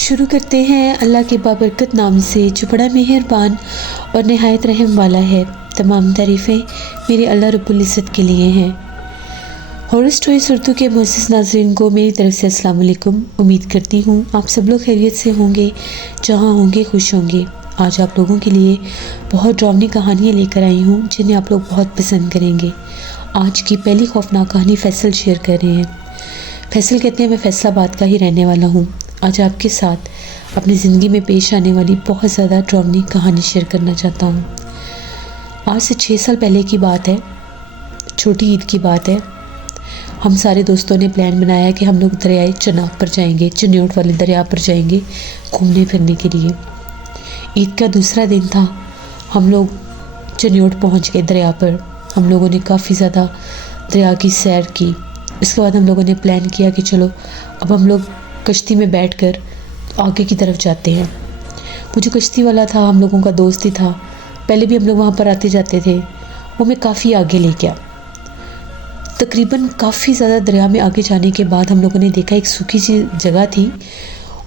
शुरू करते हैं अल्लाह के बाबरकत नाम से जो बड़ा मेहरबान और नहायत रहम वाला है। तमाम तारीफ़ें मेरे अल्लाह रब्बुल इज़्ज़त के लिए हैं। हॉरर स्टोरीज़ उर्दू के मुअज़्ज़िज़ नाज़रीन को मेरी तरफ़ से अस्सलाम वालेकुम। उम्मीद करती हूँ आप सब लोग खैरियत से होंगे, जहाँ होंगे खुश होंगे। आज आप लोगों के लिए बहुत डरावनी कहानियाँ लेकर आई हूँ जिन्हें आप लोग बहुत पसंद करेंगे। आज की पहली खौफनाक कहानी फैसल शेयर कर रहे हैं। फैसल कहते हैं मैं फैसलाबाद का ही रहने वाला हूँ। आज आपके साथ अपनी ज़िंदगी में पेश आने वाली बहुत ज़्यादा डरावनी कहानी शेयर करना चाहता हूँ। आज से 6 साल पहले की बात है, छोटी ईद की बात है। हम सारे दोस्तों ने प्लान बनाया कि हम लोग दरियाए चनाब पर जाएंगे, चन्योट वाले दरिया पर जाएंगे घूमने फिरने के लिए। ईद का दूसरा दिन था। हम लोग चन्योट पहुँच गए दरिया पर। हम लोगों ने काफ़ी ज़्यादा दरिया की सैर की। इसके बाद हम लोगों ने प्लान किया कि चलो अब हम लोग कश्ती में बैठकर आगे की तरफ जाते हैं। वो जो कश्ती वाला था हम लोगों का दोस्त ही था, पहले भी हम लोग वहाँ पर आते जाते थे। वो हमें काफ़ी आगे ले गया। तकरीबन काफ़ी ज़्यादा दरिया में आगे जाने के बाद हम लोगों ने देखा एक सूखी सी जगह थी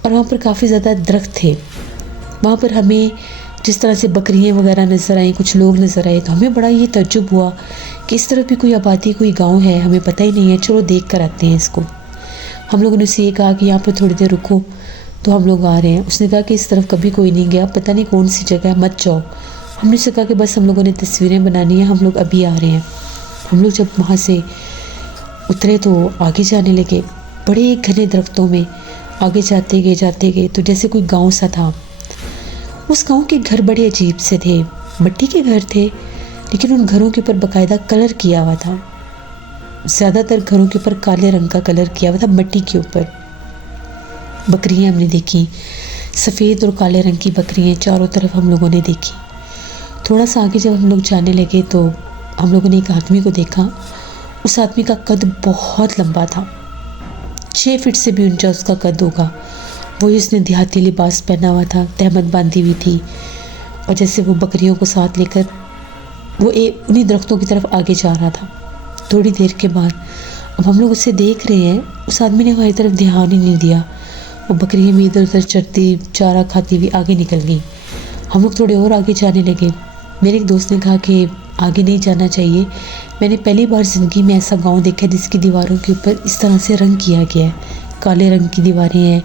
और वहाँ पर काफ़ी ज़्यादा दरख्त थे। वहाँ पर हमें जिस तरह से बकरियाँ वगैरह नज़र आई, कुछ लोग नज़र आए, तो हमें बड़ा ये तज्जुब हुआ कि इस तरफ भी कोई आबादी, कोई गांव है, हमें पता ही नहीं है, चलो देख कर आते हैं इसको। हम लोगों ने उससे ये कहा कि यहाँ पर थोड़ी देर रुको, तो हम लोग आ रहे हैं। उसने कहा कि इस तरफ कभी कोई नहीं गया, पता नहीं कौन सी जगह है, मत जाओ। हमने उससे कहा कि बस हम लोगों ने तस्वीरें बनानी है, हम लोग अभी आ रहे हैं। हम लोग जब वहाँ से उतरे तो आगे जाने लगे, बड़े घने दरख्तों में आगे जाते गए तो जैसे कोई गाँव सा था। उस गांव के घर बड़े अजीब से थे, मिट्टी के घर थे, लेकिन उन घरों के ऊपर बाकायदा कलर किया हुआ था। ज़्यादातर घरों के ऊपर काले रंग का कलर किया हुआ था मिट्टी के ऊपर। बकरियां हमने देखी, सफ़ेद और काले रंग की बकरियां चारों तरफ हम लोगों ने देखी। थोड़ा सा आगे जब हम लोग जाने लगे तो हम लोगों ने एक आदमी को देखा। उस आदमी का कद बहुत लंबा था, 6 फीट से भी ऊंचा उसका कद होगा। वही उसने देहाती लिबास पहना हुआ था, तहमत बांधी हुई थी, और जैसे वो बकरियों को साथ लेकर वो उन्हीं दरख्तों की तरफ आगे जा रहा था। थोड़ी देर के बाद अब हम लोग उसे देख रहे हैं, उस आदमी ने हमारी तरफ ध्यान ही नहीं दिया। वो बकरियाँ भी इधर उधर चरती, चारा खाती हुई आगे निकल गई। हम लोग थोड़े और आगे जाने लगे। मेरे एक दोस्त ने कहा कि आगे नहीं जाना चाहिए, मैंने पहली बार ज़िंदगी में ऐसा गाँव देखा जिसकी दीवारों के ऊपर इस तरह से रंग किया गया है। काले रंग की दीवारें हैं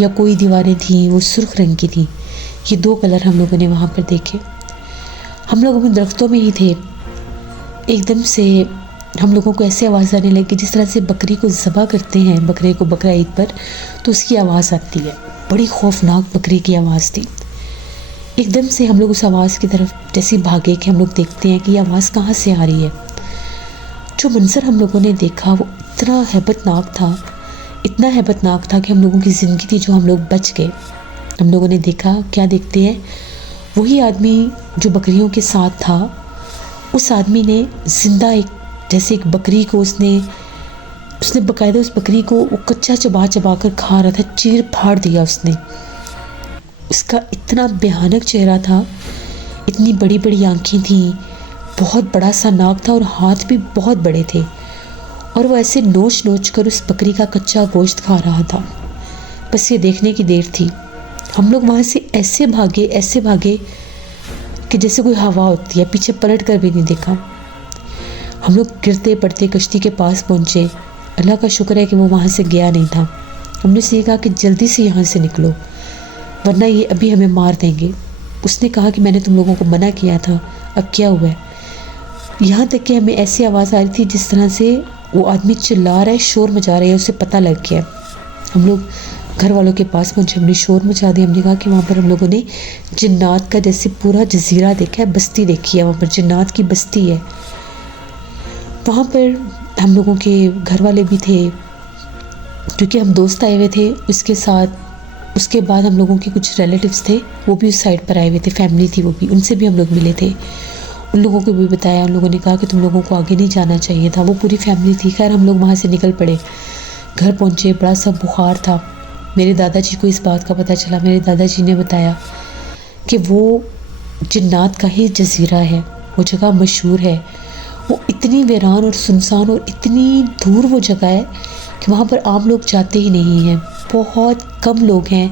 या कोई दीवारें थी वो सुर्ख रंग की थी। ये 2 कलर हम लोगों ने वहाँ पर देखे। हम लोग अपने दरख्तों में ही थे। एकदम से हम लोगों को ऐसे आवाज़ आने लगी जिस तरह से बकरी को ज़बह करते हैं, बकरे को बकरा ईद पर, तो उसकी आवाज़ आती है। बड़ी खौफनाक बकरी की आवाज़ थी। एकदम से हम लोग उस आवाज़ की तरफ जैसे भागे कि हम लोग देखते हैं कि ये आवाज़ कहाँ से आ रही है। जो मंज़र हम लोगों ने देखा वो इतना हैबतनाक था कि हम लोगों की ज़िंदगी थी जो हम लोग बच गए। हम लोगों ने देखा, क्या देखते हैं, वही आदमी जो बकरियों के साथ था, उस आदमी ने ज़िंदा एक बकरी को उसने बाकायदा उस बकरी को वो कच्चा चबा कर खा रहा था, चीर फाड़ दिया उसने। उसका इतना भयानक चेहरा था, इतनी बड़ी बड़ी आँखें थीं, बहुत बड़ा सा नाक था और हाथ भी बहुत बड़े थे, और वो ऐसे नोच कर उस बकरी का कच्चा गोश्त खा रहा था। बस ये देखने की देर थी। हम लोग वहाँ से ऐसे भागे कि जैसे कोई हवा होती है, पीछे पलट कर भी नहीं देखा। हम लोग गिरते पड़ते कश्ती के पास पहुँचे। अल्लाह का शुक्र है कि वो वहाँ से गया नहीं था। हमने उससे कहा कि जल्दी से यहाँ से निकलो वरना ये अभी हमें मार देंगे। उसने कहा कि मैंने तुम लोगों को मना किया था, अब क्या हुआ है। यहाँ तक कि हमें ऐसी आवाज़ आ रही थी जिस तरह से वो आदमी चिल्ला रहा है, शोर मचा रहा है, उसे पता लग गया। हम लोग घर वालों के पास पहुँचे, हमने शोर मचा दिया। हमने कहा कि वहाँ पर हम लोगों ने जिन्नात का जैसे पूरा जजीरा देखा है, बस्ती देखी है, वहाँ पर जिन्नात की बस्ती है। वहाँ पर हम लोगों के घर वाले भी थे क्योंकि हम दोस्त आए हुए थे उसके साथ। उसके बाद हम लोगों के कुछ रिलेटिव्स थे, वो भी उस साइड पर आए हुए थे, फैमिली थी वो भी, उनसे भी हम लोग मिले थे। उन लोगों को भी बताया। उन लोगों ने कहा कि तुम लोगों को आगे नहीं जाना चाहिए था। वो पूरी फैमिली थी। खैर हम लोग वहाँ से निकल पड़े, घर पहुँचे। बड़ा सा बुखार था। मेरे दादाजी को इस बात का पता चला। मेरे दादाजी ने बताया कि वो जिन्नात का ही जजीरा है, वो जगह मशहूर है। वो इतनी वीरान और सुनसान और इतनी दूर वो जगह है कि वहाँ पर आम लोग जाते ही नहीं हैं, बहुत कम लोग हैं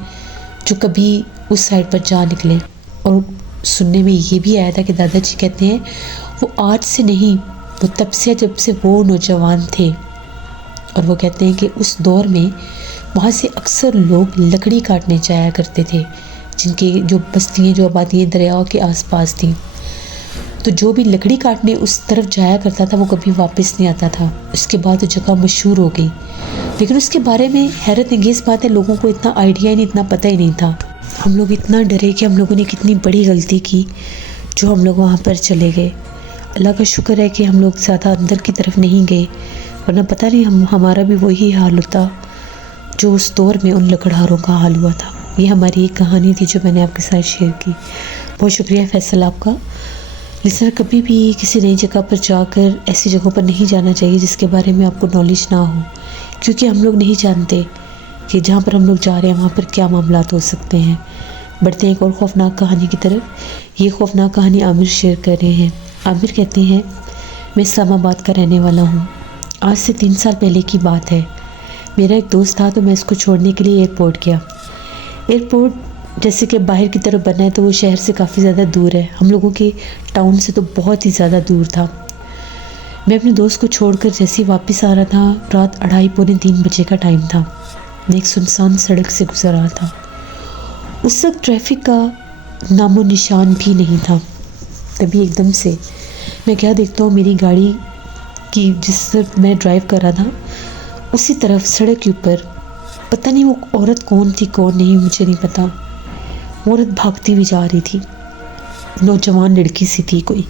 जो कभी उस साइड पर जा निकले। और सुनने में ये भी आया था कि दादाजी कहते हैं वो आज से नहीं, वो तब से जब से वो नौजवान थे। और वो कहते हैं कि उस दौर में वहाँ से अक्सर लोग लकड़ी काटने जाया करते थे, जिनकी जो बस्तियाँ जो आबादियाँ दरियाओं के आसपास थीं। तो जो भी लकड़ी काटने उस तरफ जाया करता था वो कभी वापस नहीं आता था। उसके बाद वो जगह मशहूर हो गई, लेकिन उसके बारे में हैरत अंगेज़ बात है, लोगों को इतना आइडिया ही नहीं, इतना पता ही नहीं था। हम लोग इतना डरे कि हम लोगों ने कितनी बड़ी गलती की जो हम लोग वहाँ पर चले गए। अल्लाह का शुक्र है कि हम लोग ज़्यादा अंदर की तरफ नहीं गए, वरना पता नहीं हमारा भी वही हाल होता जो उस दौर में उन लकड़हारों का हाल हुआ था। ये हमारी एक कहानी थी जो मैंने आपके साथ शेयर की। बहुत शुक्रिया फैसल आपका। लिसनर, कभी भी किसी नई जगह पर जाकर ऐसी जगहों पर नहीं जाना चाहिए जिसके बारे में आपको नॉलेज ना हो, क्योंकि हम लोग नहीं जानते कि जहाँ पर हम लोग जा रहे हैं वहाँ पर क्या मामलात हो सकते हैं। बढ़ते हैं एक और ख़ौफनाक कहानी की तरफ। ये ख़ौफनाक कहानी आमिर शेयर कर रहे हैं। आमिर कहते हैं, मैं इस्लामाबाद का रहने वाला हूँ। आज से 3 साल पहले की बात है। मेरा एक दोस्त था, तो मैं इसको छोड़ने के लिए एयरपोर्ट गया। एयरपोर्ट जैसे कि बाहर की तरफ बना है, तो वो शहर से काफ़ी ज़्यादा दूर है, हम लोगों के टाउन से तो बहुत ही ज़्यादा दूर था। मैं अपने दोस्त को छोड़कर जैसे ही वापस आ रहा था, रात 2:30 पौने 3 बजे का टाइम था। मैं एक सुनसान सड़क से गुजर रहा था। उस वक्त ट्रैफिक का नामो निशान भी नहीं था। तभी एकदम से मैं क्या देखता हूँ, मेरी गाड़ी की जिस तरफ मैं ड्राइव कर रहा था उसी तरफ सड़क के ऊपर, पता नहीं वो औरत कौन थी कौन नहीं, मुझे नहीं पता, वो औरत भागती हुई जा रही थी। नौजवान लड़की सी थी कोई।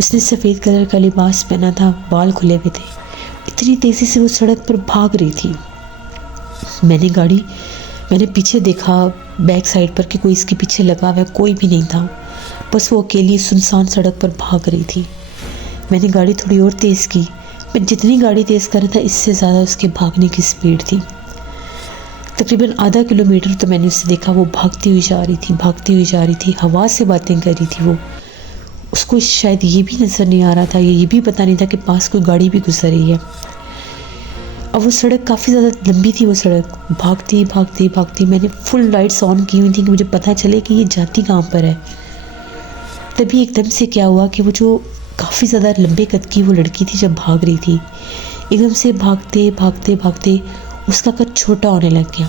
उसने सफ़ेद कलर का लिबास पहना था, बाल खुले हुए थे। इतनी तेज़ी से वो सड़क पर भाग रही थी। मैंने पीछे देखा बैक साइड पर कि कोई इसके पीछे लगा हुआ है, कोई भी नहीं था। बस वो अकेली सुनसान सड़क पर भाग रही थी। मैंने गाड़ी थोड़ी और तेज़ की। मैं जितनी गाड़ी तेज़ कर रहा था, इससे ज़्यादा उसके भागने की स्पीड थी। तकरीबन आधा किलोमीटर तो मैंने उसे देखा, वो भागती हुई जा रही थी, हवा से बातें कर रही थी। वो उसको शायद ये भी नज़र नहीं आ रहा था, ये भी पता नहीं था कि पास कोई गाड़ी भी गुजर रही है। अब वो सड़क काफ़ी ज़्यादा लंबी थी। वो सड़क भागती मैंने फुल लाइट्स ऑन की हुई थी कि मुझे पता चले कि ये जाती कहाँ पर है। तभी एकदम से क्या हुआ कि वो जो काफ़ी ज़्यादा लंबे कद की वो लड़की थी, जब भाग रही थी, एकदम से भागते उसका कद छोटा होने लग गया।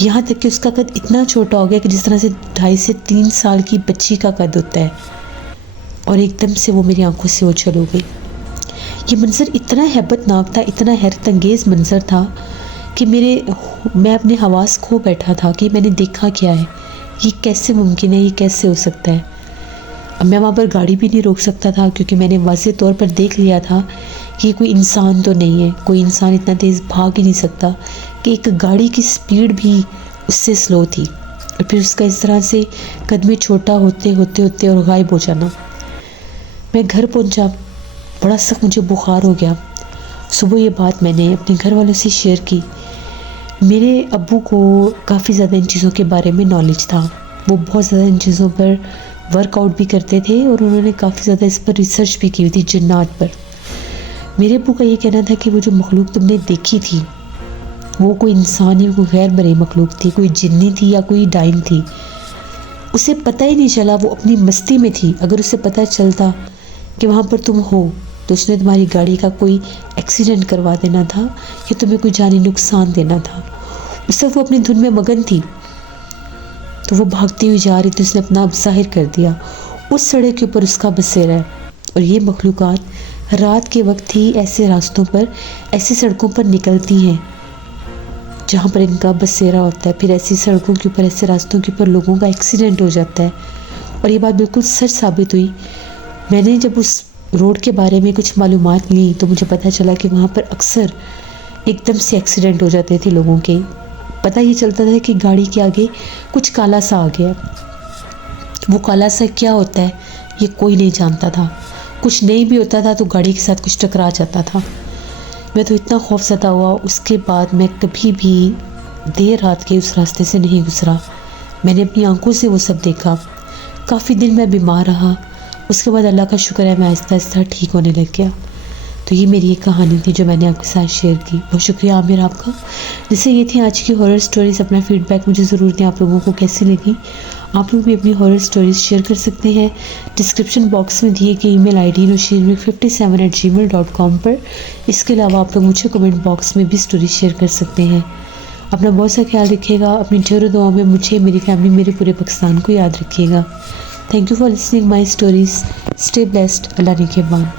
यहाँ तक कि उसका कद इतना छोटा हो गया कि जिस तरह से 2.5 से 3 साल की बच्ची का कद होता है। और एकदम से वो मेरी आंखों से ओझल हो गई। ये मंज़र इतना हैबतनाक था, इतना हैरत अंगेज़ मंज़र था कि मैं अपने हवास खो बैठा था कि मैंने देखा क्या है, ये कैसे मुमकिन है, ये कैसे हो सकता है। अब मैं वहाँ पर गाड़ी भी नहीं रोक सकता था, क्योंकि मैंने वाज़े तौर पर देख लिया था कि कोई इंसान तो नहीं है। कोई इंसान इतना तेज़ भाग ही नहीं सकता कि एक गाड़ी की स्पीड भी उससे स्लो थी। और फिर उसका इस तरह से कद में छोटा होते और गायब हो जाना। मैं घर पहुँचा, बड़ा सख्त मुझे बुखार हो गया। सुबह ये बात मैंने अपने घर वालों से शेयर की। मेरे अब्बू को काफ़ी ज़्यादा इन चीज़ों के बारे में नॉलेज था। वो बहुत ज़्यादा इन चीज़ों पर वर्कआउट भी करते थे और उन्होंने काफ़ी ज़्यादा इस पर रिसर्च भी की हुई थी, जिन्नात पर। मेरे अब्बू का ये कहना था कि वो जो मखलूक तुमने देखी थी वो कोई इंसान ही, कोई गैर मरी मखलूक थी, कोई जिन्नी थी या कोई डाइन थी। उसे पता ही नहीं चला, वो अपनी मस्ती में थी। अगर उसे पता चलता कि वहाँ पर तुम हो तो उसने तुम्हारी गाड़ी का कोई एक्सीडेंट करवा देना था या तुम्हें कोई जानी नुकसान देना था। उस वक्त वो अपनी धुन में मगन थी, तो वो भागती हुई जा रही थी। उसने अपना आप जाहिर कर दिया। उस सड़क के ऊपर उसका बसेरा है। और ये मखलूक़ात रात के वक्त ही ऐसे रास्तों पर, ऐसी सड़कों पर निकलती हैं जहाँ पर इनका बसेरा होता है। फिर ऐसी सड़कों के ऊपर, ऐसे रास्तों के ऊपर लोगों का एक्सीडेंट हो जाता है। और ये बात बिल्कुल सच साबित हुई। मैंने जब उस रोड के बारे में कुछ मालूमात ली तो मुझे पता चला कि वहाँ पर अक्सर एकदम से एक्सीडेंट हो जाते थे लोगों के। पता ये चलता था कि गाड़ी के आगे कुछ काला सा आ गया। वो काला सा क्या होता है ये कोई नहीं जानता था। कुछ नहीं भी होता था तो गाड़ी के साथ कुछ टकरा जाता था। मैं तो इतना खौफज़दा हुआ, उसके बाद मैं कभी भी देर रात के उस रास्ते से नहीं गुजरा। मैंने अपनी आंखों से वो सब देखा। काफ़ी दिन मैं बीमार रहा। उसके बाद अल्लाह का शुक्र है मैं आहिस्ता आहिस्ता ठीक होने लग गया। तो ये मेरी एक कहानी थी जो मैंने आपके साथ शेयर की। बहुत शुक्रिया आमिर आपका। जैसे ये थी आज की हॉरर स्टोरीज़। अपना फीडबैक मुझे ज़रूर दें, आप लोगों को कैसी लगी। आप लोग भी अपनी हॉरर स्टोरीज़ शेयर कर सकते हैं डिस्क्रिप्शन बॉक्स में दिए गए ईमेल आईडी nushirmik57@gmail.com पर। इसके अलावा आप लोग मुझे कमेंट बॉक्स में भी स्टोरी शेयर कर सकते हैं। अपना बहुत सा ख्याल रखिएगा। अपनी ढेरों दुआओं में मुझे, मेरी फैमिली, मेरे पूरे पाकिस्तान को याद रखिएगा। Thank you for listening my stories. Stay blessed. अल्लाह निगहबान।